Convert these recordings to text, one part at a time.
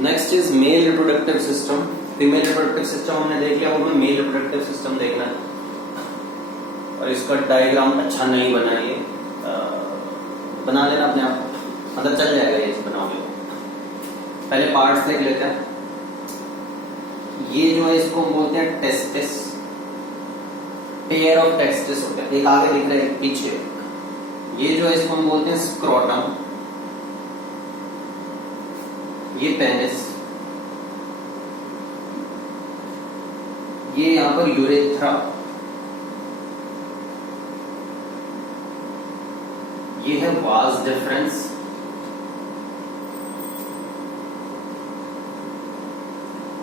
Next is male reproductive system. Female reproductive system हमने देख लिया, वो मेल रिप्रोडक्टिव सिस्टम देखना है। और इसका डायग्राम अच्छा नहीं बना, ये बना लेना अपने आप, मतलब चल जाएगा ये बनाओगे। पहले पार्ट्स देख लेते हैं। ये जो है इसको बोलते हैं टेस्टिस, पेयर ऑफ टेस्टिस होते हैं, एक आगे दिख रहा है एक पीछे। ये जो है इसको हम बोलते हैं स्क्रोटम, ये पेनिस, ये यहां पर यूरेथ्रा, ये है वाज डिफरेंस,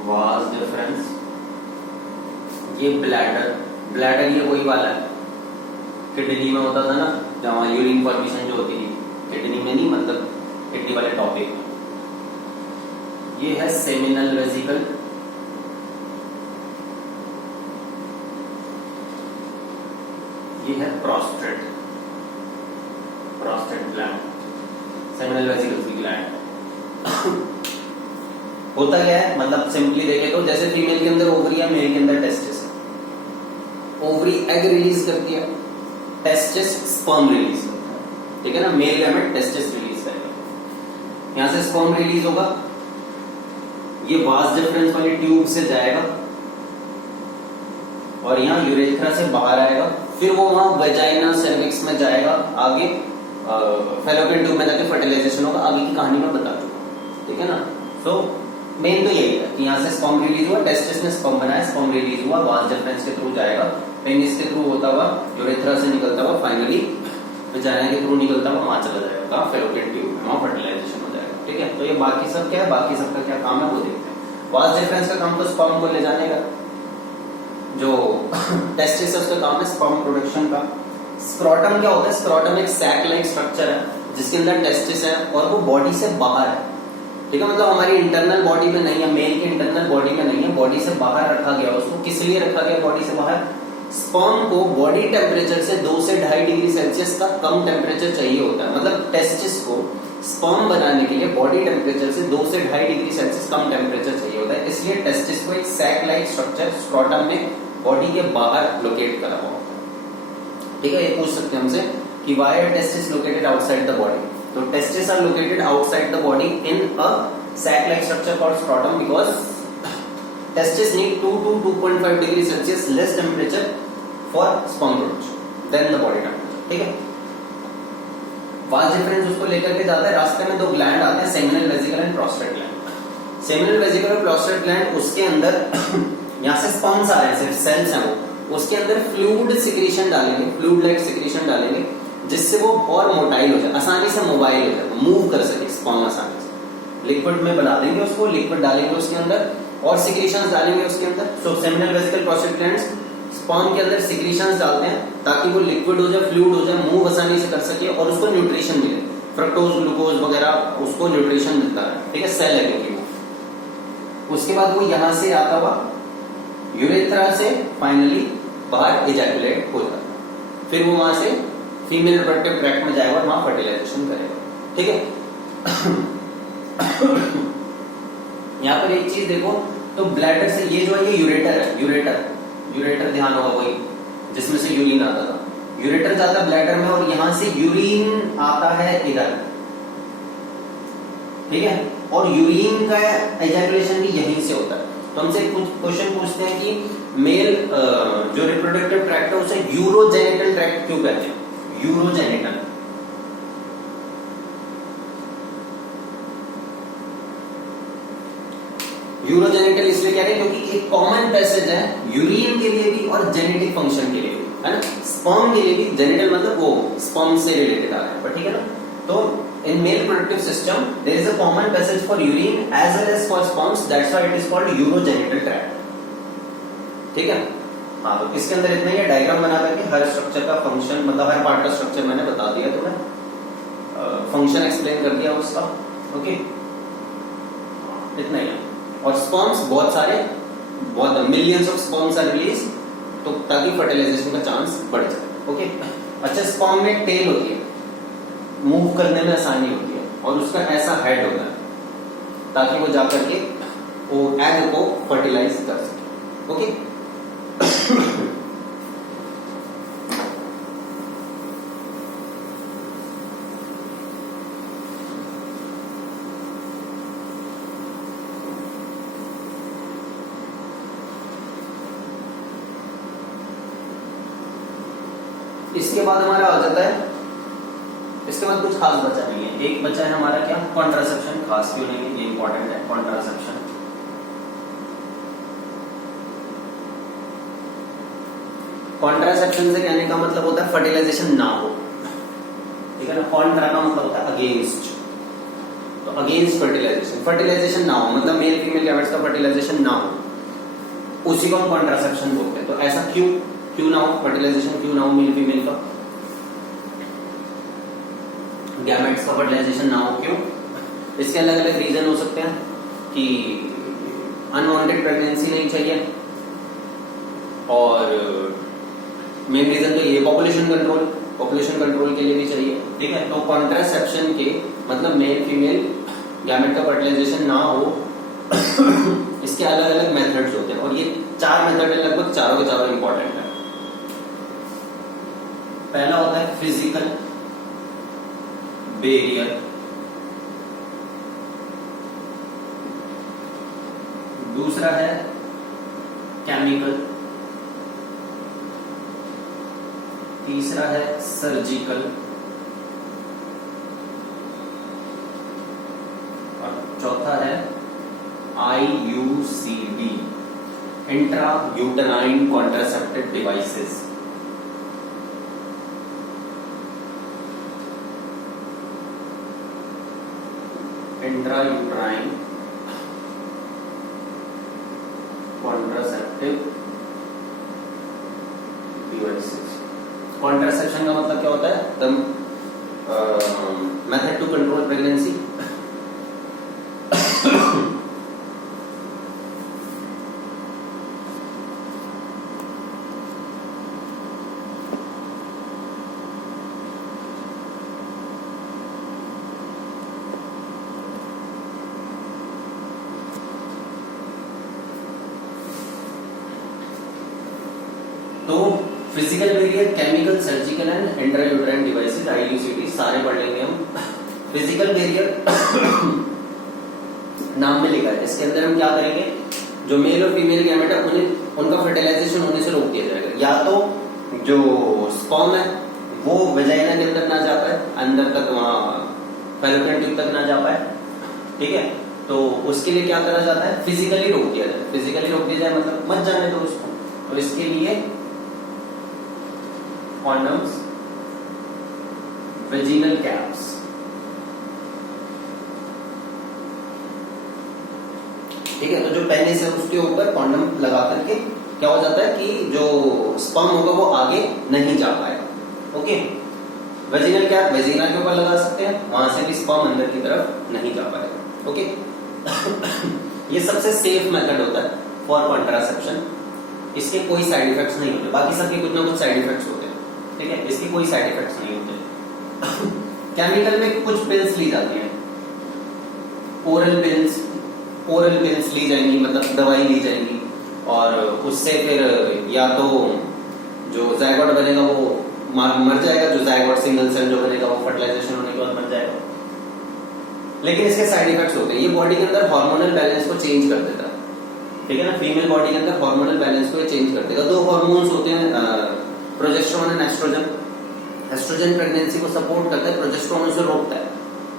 वाज डिफरेंस, ये ब्लैडर, ब्लैडर ये वही वाला है किडनी में होता था ना, जहां यूरिन फॉर्मेशन जो होती थी, किडनी में नहीं मतलब किडनी वाले टॉपिक में। ये है सेमिनल वेसिकल, ये है prostate, prostate gland, seminal vesicle की ग्लैंड। होता क्या है, मतलब सिंपली देखें तो जैसे फीमेल के अंदर ओवरी है, मेल के अंदर टेस्टिस है। ओवरी एग रिलीज करती है, टेस्टिस स्पर्म रिलीज करता है, ठीक है ना। मेल गैमेट टेस्टिस रिलीज करेगा, यहां से स्पर्म रिलीज होगा, ये वाज डिफरेंस वाली ट्यूब से जाएगा और यहाँ यूरेथ्रा से बाहर आएगा, फिर वो वहां वेजाइना सर्विक्स में जाएगा, आगे फैलोपियन ट्यूब में जाके फर्टिलाइजेशन होगा। आगे की कहानी में बता दूंगा, ठीक है ना। तो मेन तो यही है कि यहाँ से स्पर्म रिलीज हुआ, टेस्टिस ने स्पर्म बनाया, स्पर्म रिलीज हुआ, वाज डिफरेंस के थ्रू जाएगा, पेनिस के थ्रू होता हुआ, यूरेथ्रा से निकलता हुआ, फाइनली वेजाइना के थ्रू निकलता हुआ वहां चला जाएगा फैलोपियन ट्यूब में, वहां फर्टिलाइजेशन हो जाएगा, ठीक है। तो ये बाकी सब क्या है, बाकी सबका क्या काम है वो देखते हैं। वाज डिफरेंस का काम तो स्पर्म को ले जाने का, जो टेस्टिस है उसका काम है स्पर्म प्रोडक्शन का। स्क्रोटम क्या होता है, स्क्रोटम एक सैक लाइक स्ट्रक्चर है जिसके अंदर टेस्टिस है और वो बॉडी से बाहर है, ठीक है। मतलब हमारी इंटरनल बॉडी में नहीं है, मेल की इंटरनल बॉडी में नहीं है, बॉडी से बाहर रखा गया। उसको किस लिए रखा गया बॉडी से बाहर, स्पर्म को बॉडी टेम्परेचर से 2 से 2.5 डिग्री सेल्सियस का कम टेम्परेचर चाहिए होता है। मतलब टेस्टिस को स्पर्म बनाने के लिए बॉडी टेम्परेचर से 2 से 2.5 डिग्री सेल्सियस कम टेम्परेचर चाहिए होता है, इसलिए टेस्टिस को एक सैक लाइक स्ट्रक्चर स्क्रोटम में बॉडी के बाहर लोकेट करा हुआ होता है, ठीक है। ये पूछ सकते हैं हमसे कि why are testis located outside the body. तो testes are located outside the body in a sac-like structure called scrotum because testes need 2 to 2.5 degree Celsius less temperature for sperm production than the body temperature, ठीक है। Vas deferens उसको लेकर के जाता है, रास्ते में 2 ग्लैंड आते हैं, seminal vesicle and prostate gland. Seminal vesicle और प्रोस्टेट ग्लैंड, उसके अंदर यहाँ से स्पर्म्स आ रहे हैं, सिर्फ सेल्स हैं वो, उसके अंदर फ्लूइड सिक्रीशन डालेंगे, फ्लूइड लाइक सिक्रीशन डालेंगे, जिससे वो और मोटाइल हो जाए, आसानी से मोबाइल हो जाए, मूव कर सके स्पर्म आसानी से। लिक्विड में बना देंगे उसको, लिक्विड डालेंगे उसके अंदर और सिक्रीशंस डालेंगे उसके अंदर। So seminal vesicle prostate glands sperm के अंदर सिक्रीशंस डालते हैं ताकि वो लिक्विड हो जाए, फ्लूइड हो जाए, मूव आसानी से कर सके और उसको न्यूट्रिशन मिले, फ्रक्टोज ग्लूकोज वगैरह उसको न्यूट्रिशन मिलता है, ठीक है। सेल है क्योंकि वो, उसके बाद वो यहां से आता हुआ यूरेथ्रा से फाइनली बाहर इजैकुलेट हो जाता है, फिर वो वहां से फीमेल रिप्रोडक्टिव ट्रैक्ट में जाएगा और वहां फर्टिलाइजेशन करेगा, ठीक है। यहां पर एक चीज देखो, तो ब्लैडर से ये जो है ये यूरेटर है, यूरेटर ध्यान होगा वही जिसमें से यूरिन आता था, यूरेटर जाता है ब्लैडर में और यहां से यूरिन आता है इधर, ठीक है। और यूरिन का एजैकुलेशन भी यहीं से होता है। तो हमसे कुछ क्वेश्चन पूछते हैं कि मेल जो रिप्रोडक्टिव ट्रैक्ट है उसे यूरोजेनिटल ट्रैक्ट क्यों कहते हैं, यूरोजेनिटल। यूरोजेनिटल इसलिए कह रहे हैं क्योंकि एक कॉमन पैसेज है यूरिन के लिए भी और जेनेटिक फंक्शन के लिए भी, है ना। स्पर्म के लिए भी, जेनिटल मतलब वो स्पर्म से रिलेटेड आ रहा है, ठीक है ना। तो in male reproductive system there is a common passage for urine as well as for sperms, that's why it is called urogenital tract, ठीक है। हाँ, तो इसके अंदर इतना ही है, डायग्राम बना करके हर स्ट्रक्चर का फंक्शन, मतलब हर पार्ट का स्ट्रक्चर मैंने बता दिया तुम्हें, फंक्शन एक्सप्लेन कर दिया उसका, ओके, इतना ही है। और स्पर्म्स बहुत सारे, बहुत millions of sperms are release, तो ताकि फर्टिलाइजेशन का चांस बढ़ जाए, ओके। अच्छा, स्पर्म में टेल होती है, मूव करने में आसानी होती है और उसका ऐसा हेड होता है, ताकि वो जाकर के वो एग को फर्टिलाइज कर सके। ओके, इसके बाद हमारा आ जाता है, इसके बाद कुछ खास बचा नहीं है। एक बचा है हमारा क्या, कॉन्ट्रासेप्शन। खास क्यों नहीं है, ये इंपॉर्टेंट है कॉन्ट्रासेप्शन। कॉन्ट्रासेप्शन से कहने का मतलब होता है फर्टिलाइजेशन ना हो, ठीक है ना। कॉन्ट्रा का मतलब होता है अगेंस्ट, तो अगेंस्ट फर्टिलाइजेशन, फर्टिलाइजेशन ना हो मतलब मेल फीमेल गैमेट्स का फर्टिलाइजेशन ना हो, उसी को हम कॉन्ट्रासेप्शन बोलते हैं। तो ऐसा क्यों ना हो, फर्टिलाइजेशन क्यों ना हो मेल फीमेल का, गैमेट्स का फर्टिलाइजेशन ना हो, क्यों? इसके अलग अलग रीजन हो सकते हैं कि अनवांटेड प्रेगनेंसी नहीं चाहिए, और मेन रीजन तो ये पॉपुलेशन कंट्रोल के लिए भी चाहिए, ठीक है। तो कॉन्ट्रासेप्शन के मतलब मेल फीमेल गैमेट का फर्टिलाइजेशन ना हो इसके अलग अलग मेथड्स होते हैं, और ये 4 मेथड है, लगभग चारों के चारों इंपॉर्टेंट है। पहला होता है फिजिकल बैरियर, दूसरा है केमिकल, तीसरा है सर्जिकल, और चौथा है IUCD, intra uterine contraceptive devices. Intra uterine contraceptive devices. Contraception का मतलब क्या होता है, the method to control pregnancy. तो physical barrier, chemical, surgical and intrauterine devices, IUCD सारे पढ़ लेंगे हम। फिजिकल बैरियर नाम में लिखा है, इसके अंदर हम क्या करेंगे, जो मेल और फीमेल गैमेट है उन्हें उनका फर्टिलाइजेशन होने से रोक दिया जाएगा। या तो जो स्पर्म है वो वेजाइना के अंदर ना जा पाए, अंदर तक वहां फैलोपियन ट्यूब तक ना जा पाए, ठीक है। तो उसके लिए क्या करा जाता है, फिजिकली रोक दिया जाए। फिजिकली रोक दिया जाए मतलब मत जाने दो उसको, तो इसके लिए कॉन्डम्स, वेजिनल कैप्स, ठीक है। तो जो पेनिस है उसके ऊपर कॉन्डम लगा करके क्या हो जाता है कि जो स्पर्म होगा वो आगे नहीं जा पाएगा। ओके, वेजिनल कैप वेजिना के ऊपर लगा सकते हैं, वहां से भी स्पर्म अंदर की तरफ नहीं जा पाएगा। ओके ये सबसे सेफ मेथड होता है फॉर कॉन्ट्रासेप्शन। इसके कोई साइड इफेक्ट्स नहीं होते, बाकी सबके कुछ ना कुछ साइड इफेक्ट्स होते हैं, ठीक है। इसके कोई साइड इफेक्ट्स नहीं होते। केमिकल में कुछ पिल्स ली जाती हैं, ओरल पिल्स ली जाएंगी, मतलब दवाई ली जाएंगी, और उससे फिर या तो जो जायगोट बनेगा वो मर जाएगा, जो जायगोट सिंगल सेल जो बनेगा वो फर्टिलाइजेशन होने के बाद मर जाएगा। लेकिन इसके साइड इफेक्ट्स होते हैं, ये बॉडी के अंदर हार्मोनल बैलेंस को चेंज कर देता है, ठीक है ना। फीमेल बॉडी के अंदर हार्मोनल बैलेंस को चेंज कर देगा। 2 हार्मोन्स होते हैं, progesterone and oestrogen. Oestrogen pregnancy को सपोर्ट करता है, प्रोजेस्टेरोन उसे रोकता है।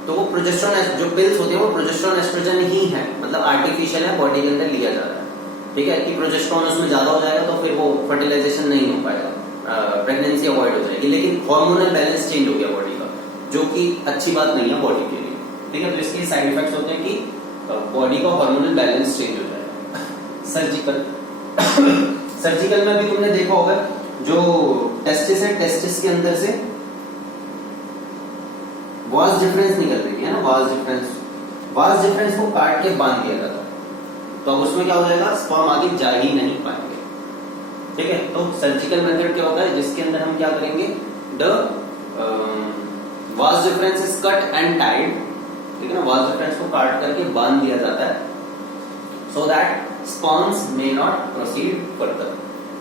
तो वो प्रोजेस्टेरोन जो पिल्स होती है वो प्रोजेस्टेरोन एस्ट्रोजन ही है, मतलब आर्टिफिशियल है, बॉडी के अंदर लिया जा रहा है, ठीक है। कि प्रोजेस्टेरोन उसमें ज्यादा हो जाएगा तो फिर वो फर्टिलाइजेशन नहीं हो पाएगा, प्रेगनेंसी अवॉइड हो जाएगी। लेकिन हार्मोनल बैलेंस चेंज हो गया बॉडी का, जो कि अच्छी बात नहीं है बॉडी के लिए, ठीक है। तो इसके साइड इफेक्ट्स होते हैं कि बॉडी का हार्मोनल बैलेंस चेंज हो जाएगा। सर्जिकल में भी तुमने देखा होगा, जो टेस्टिस है, टेस्टिस के अंदर से वास डिफरेंस निकल रही है ना, वास डिफरेंस को काट के बांध दिया जाता है, तो अब उसमें क्या हो जाएगा, स्पर्म आगे जा ही नहीं पाएंगे, ठीक है। तो सर्जिकल मेथड क्या होता है, जिसके अंदर हम क्या करेंगे, the vas deferens is cut and tied ठीक है ना, वाज डिफरेंस को काट करके बांध दिया जाता है so that sperms may not proceed further.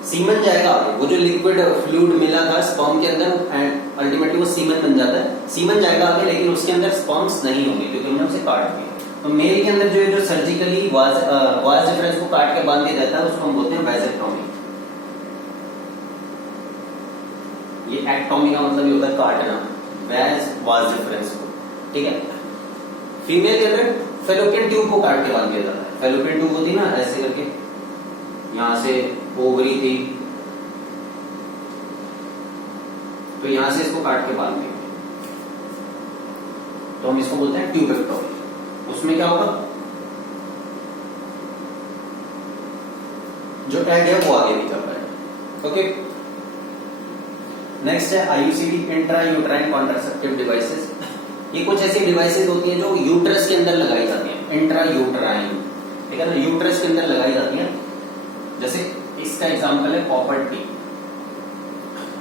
Semen जाएगा आगे, वो जो लिक्विड फ्लूइड मिला था स्पर्म के अंदर एंड अल्टीमेटली वो सीमन बन जाता है, सीमन जाएगा आगे लेकिन उसके अंदर स्पर्म्स नहीं होंगे क्योंकि हमने उसे काट दिया। तो मेल के अंदर जो सर्जिकली वाज डिफरेंस को काट के बांध दिया जाता है उसको हम बोलते हैं वैजेक्टोमी। ये एक्टोमी का मतलब ये होता है काटना, वैज वाज डिफरेंस को, ठीक है। फीमेल के अंदर फेलोपियन ट्यूब को काट के बांध दिया जाता है। फेलोपियन ट्यूब होती है ना ऐसे करके, यहां से ओवरी थी तो यहां से इसको काट के बांध दिया तो हम इसको बोलते हैं ट्यूबेक्टोमी। उसमें क्या होगा, जो एग है वो आगे निकल रहा है। ओके, नेक्स्ट है IUCD, intra uterine contraceptive devices. ये कुछ ऐसी डिवाइसेस होती हैं जो यूट्रस के अंदर लगाई जाती हैं, इंट्रा यूट्राइन, ठीक है ना, यूट्रस के अंदर लगाई जाती हैं। जैसे इसका एग्जांपल है कॉपर टी,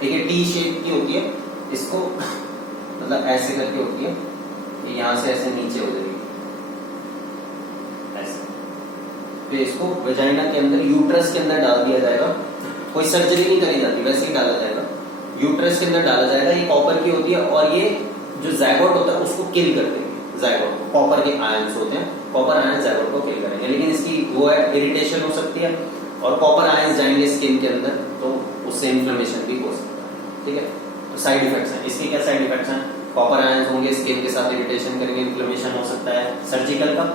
ठीक है, टी शेप की होती है, इसको मतलब ऐसे करके होती है, यहां से ऐसे नीचे हो जाएगी ऐसे, तो इसको वजाइना के अंदर यूट्रस के अंदर डाल दिया जाएगा। कोई सर्जरी नहीं करी जाती, वैसे ही डाला जाएगा, यूट्रस के अंदर डाला जाएगा। ये कॉपर की होती है और ये जो जायगोट होता है उसको किल कर देंगे, जायगोट को, कॉपर के आयंस होते हैं, कॉपर आयंस जायगोट को किल करेंगे। लेकिन इसकी वो है इरिटेशन हो सकती है और कॉपर आयंस जाएंगे स्किन के अंदर तो उससे इन्फ्लेमेशन भी हो सकता है, ठीक है। तो साइड इफेक्ट्स हैं इसके, क्या साइड इफेक्ट्स हैं, कॉपर आयंस होंगे, स्किन के साथ इरिटेशन करेंगे, इन्फ्लेमेशन हो सकता है। सर्जिकल का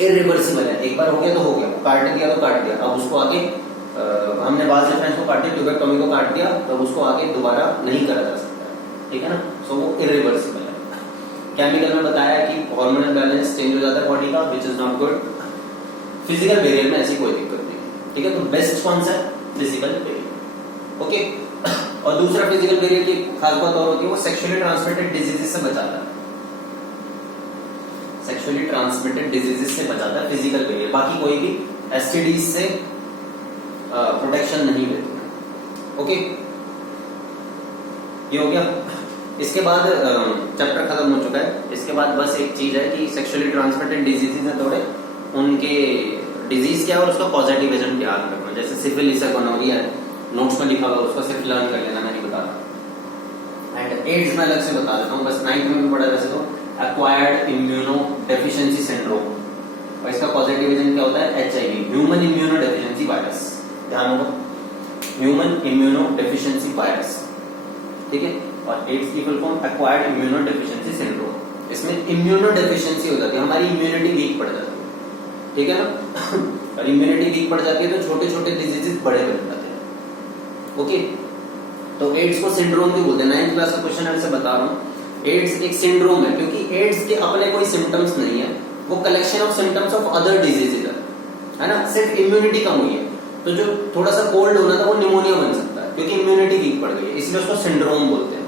इरिवर्सिबल है, एक बार हो गया तो हो गया, काट दिया तो काट दिया, अब उसको आगे हमने वाज डिफरेंस को काट दिया, ट्यूबेक्टोमी को काट दिया, तो उसको आगे दोबारा नहीं करा जा सकता है, ठीक है ना। सो वो इरिवर्सिबल है। केमिकल में बताया कि हार्मोनल बैलेंस चेंज हो जाता है बॉडी का, which is not good. Physical barrier में ऐसी कोई दिक्कत नहीं, ठीक है। तो बेस्ट कौन सा है, फिजिकल बैरियर, ओके। और दूसरा फिजिकल बैरियर की खास बात और होती है, वो सेक्सुअली ट्रांसमिटेड डिजीजेस से बचाता है, सेक्सुअली ट्रांसमिटेड डिजीजेस से बचाता है फिजिकल बैरियर। बाकी कोई भी एसटीडीज से प्रोटेक्शन नहीं देती है, ओके। ये हो गया। इसके बाद चैप्टर खत्म हो चुका है। इसके बाद बस एक चीज है कि सेक्सुअली ट्रांसमिटेड डिजीजेस है थोड़े, उनके डिजीज क्या है और उसका पॉजिटिव एजेंट क्या रखना। जैसे सिफिलिस है, गोनोरिया है, नोट्स में लिखा हुआ, उसको सिर्फ लर्न कर लेना, मैं नहीं बता रहा। एंड एड्स में अलग से बता देता हूँ, बस 9th में भी पढ़ा वैसे तो, एक्वायर्ड इम्यूनो डेफिशिएंसी सिंड्रोम, और इसका पॉजिटिव एजेंट क्या होता है, HIV, human immuno deficiency virus. ध्यान होगा, ह्यूमन इम्यूनो डेफिशिएंसी वायरस, ठीक है। और एड्स की full form acquired immuno deficiency syndrome. इसमें इम्यूनो डेफिशिएंसी हो जाती है, हमारी इम्यूनिटी वीक पड़ जाती है, ठीक है ना। और इम्यूनिटी वीक पड़ जाती है तो छोटे छोटे डिजीजेस बड़े बन जाते हैं, ओके। तो एड्स को सिंड्रोम भी बोलते हैं। 9th क्लास का क्वेश्चन है, बता रहा हूँ। एड्स एक सिंड्रोम है क्योंकि एड्स के अपने कोई सिम्टम्स नहीं है, वो collection of symptoms of other diseases है ना। सिर्फ इम्यूनिटी कम हुई है तो जो थोड़ा सा कोल्ड होना था वो निमोनिया बन सकता है क्योंकि इम्यूनिटी वीक पड़ गई है, इसलिए उसको सिंड्रोम बोलते हैं।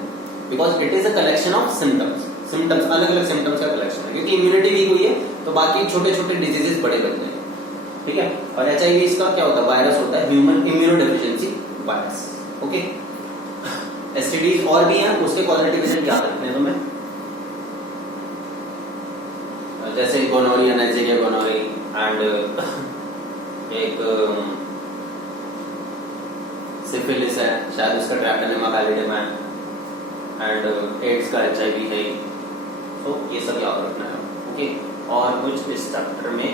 Because it is a collection of symptoms, symptoms अलग अलग सिम्टम्स का कलेक्शन है, क्योंकि इम्यूनिटी वीक हुई है तो बाकी छोटे छोटे डिजीजेस बड़े बन जाएंगे, ठीक है। और एचआईवी इसका क्या होता है, वायरस होता है, human immuno deficiency virus, okay. STDs और भी हैं, उसके पॉजिटिव एजेंट क्या रखते हैं तुम्हें, जैसे गोनोरिया, नाइजीरिया गोनोरी, एंड एक सिफिलिस है, शायद उसका ट्रैप्टोनेमा पैलिडियम है, एंड एड्स का एचआईवी है। तो ये सब याद रखना है, ओके। और कुछ इस चैप्टर में